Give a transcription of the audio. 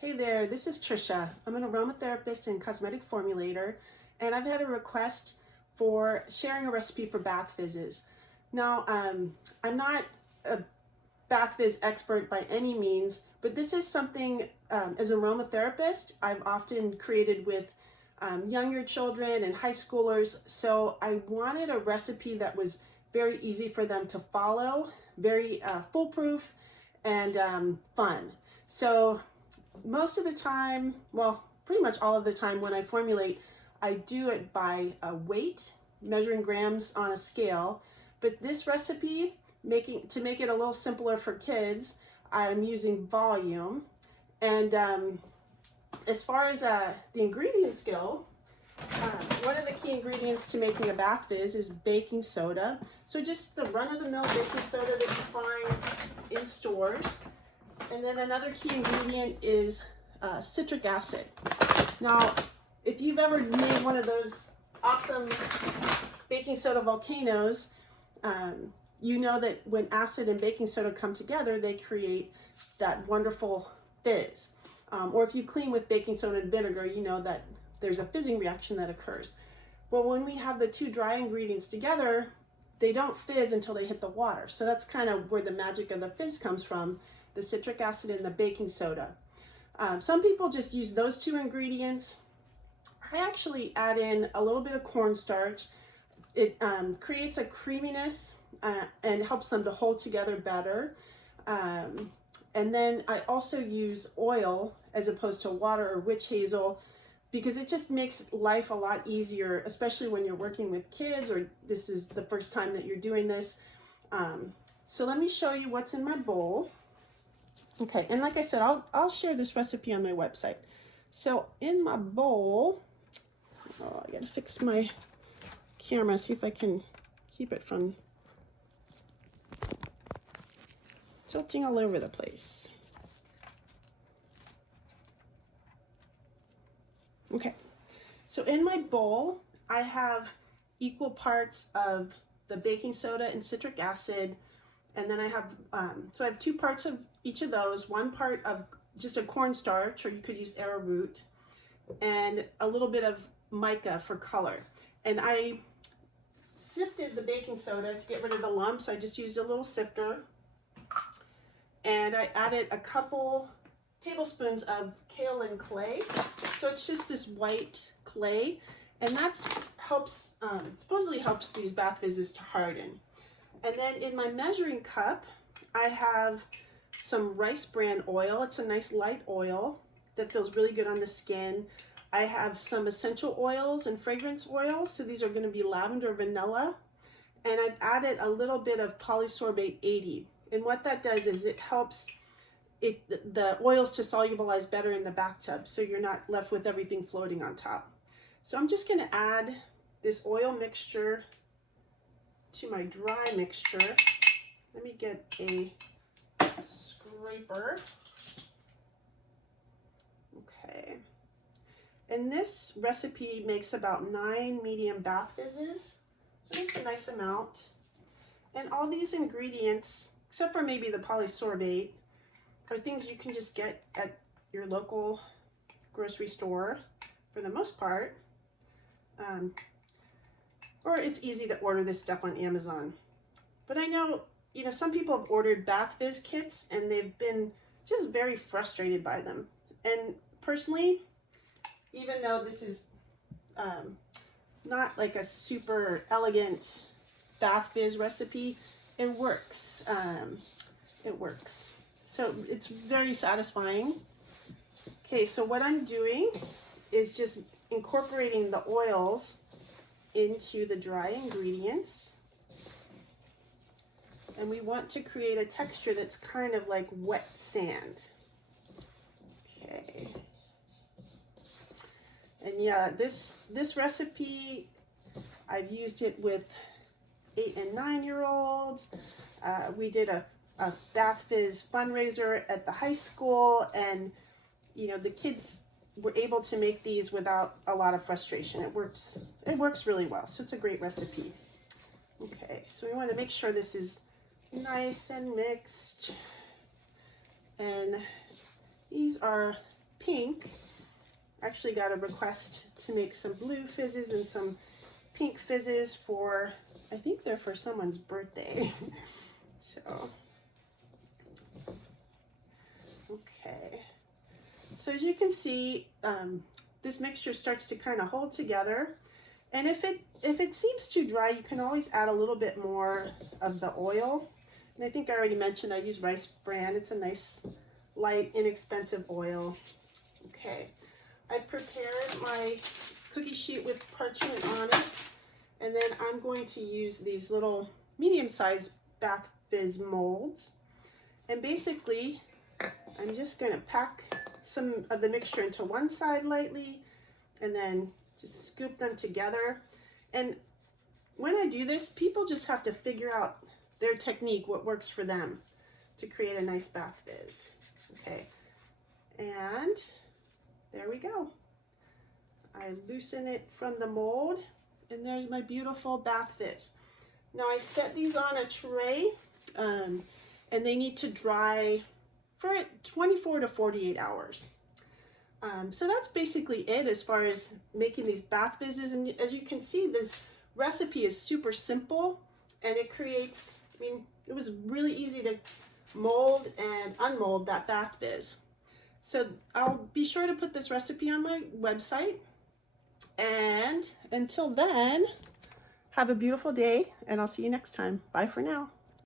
Hey there, this is Tricia. I'm an aromatherapist and cosmetic formulator, and I've had a request for sharing a recipe for bath fizzes. Now, I'm not a bath fizz expert by any means, but this is something as an aromatherapist I've often created with younger children and high schoolers. So I wanted a recipe that was very easy for them to follow, very foolproof and fun. So most of the time, well, pretty much all of the time when I formulate, I do it by weight, measuring grams on a scale. But this recipe, to make it a little simpler for kids, I'm using volume. And as far as the ingredients go, one of the key ingredients to making a bath fizz is baking soda. So just the run-of-the-mill baking soda that you find in stores. And then another key ingredient is citric acid. Now, if you've ever made one of those awesome baking soda volcanoes, you know that when acid and baking soda come together, they create that wonderful fizz. Or if you clean with baking soda and vinegar, you know that there's a fizzing reaction that occurs. Well, when we have the two dry ingredients together, they don't fizz until they hit the water. So that's kind of where the magic of the fizz comes from, the citric acid and the baking soda. Some people just use those two ingredients. I actually add in a little bit of cornstarch. It creates a creaminess and helps them to hold together better. And then I also use oil as opposed to water or witch hazel, because it just makes life a lot easier, especially when you're working with kids or this is the first time that you're doing this. So let me show you what's in my bowl. Okay, and like I said, I'll share this recipe on my website. So in my bowl, I gotta fix my camera, see if I can keep it from tilting all over the place. Okay, so in my bowl, I have equal parts of the baking soda and citric acid, and then I have, so I have 2 parts of each of those, 1 part of just a cornstarch, or you could use arrowroot, and a little bit of mica for color. And I sifted the baking soda to get rid of the lumps. I just used a little sifter, and I added a couple tablespoons of kaolin clay. So it's just this white clay, and that's helps, supposedly helps these bath fizzes to harden. And then in my measuring cup, I have some rice bran oil. It's a nice light oil that feels really good on the skin. I have some essential oils and fragrance oils. So these are going to be lavender, vanilla. And I've added a little bit of polysorbate 80. And what that does is it helps the oils to solubilize better in the bathtub, so you're not left with everything floating on top. So I'm just going to add this oil mixture to my dry mixture. Let me get a scraper. Okay. And this recipe makes about 9 medium bath fizzes, so it's a nice amount. And all these ingredients, except for maybe the polysorbate, are things you can just get at your local grocery store for the most part. Or it's easy to order this stuff on Amazon. But I know, some people have ordered bath fizz kits and they've been just very frustrated by them. And personally, even though this is not like a super elegant bath fizz recipe, it works. It works. So it's very satisfying. Okay, so what I'm doing is just incorporating the oils into the dry ingredients. And we want to create a texture that's kind of like wet sand. Okay. And yeah, this recipe, I've used it with 8 and 9-year-olds. We did a bath fizz fundraiser at the high school, and the kids were able to make these without a lot of frustration. It works really well, so it's a great recipe. Okay, so we want to make sure this is nice and mixed, and these are pink. Actually got a request to make some blue fizzes and some pink fizzes for, I think they're for someone's birthday. So, okay. So as you can see, this mixture starts to kind of hold together. And if it seems too dry, you can always add a little bit more of the oil. And I think I already mentioned I use Rice Bran. It's a nice, light, inexpensive oil. Okay, I prepared my cookie sheet with parchment on it. And then I'm going to use these little medium-sized Bath Fizz molds. And basically, I'm just going to pack some of the mixture into one side lightly, and then just scoop them together. And when I do this, people just have to figure out their technique, what works for them to create a nice Bath Fizz. Okay, and there we go. I loosen it from the mold, and there's my beautiful Bath Fizz. Now I set these on a tray, and they need to dry for 24 to 48 hours. So that's basically it as far as making these Bath Fizzes. And as you can see, this recipe is super simple, and it creates, I mean, it was really easy to mold and unmold that Bath Fizz. So I'll be sure to put this recipe on my website. And until then, have a beautiful day, and I'll see you next time. Bye for now.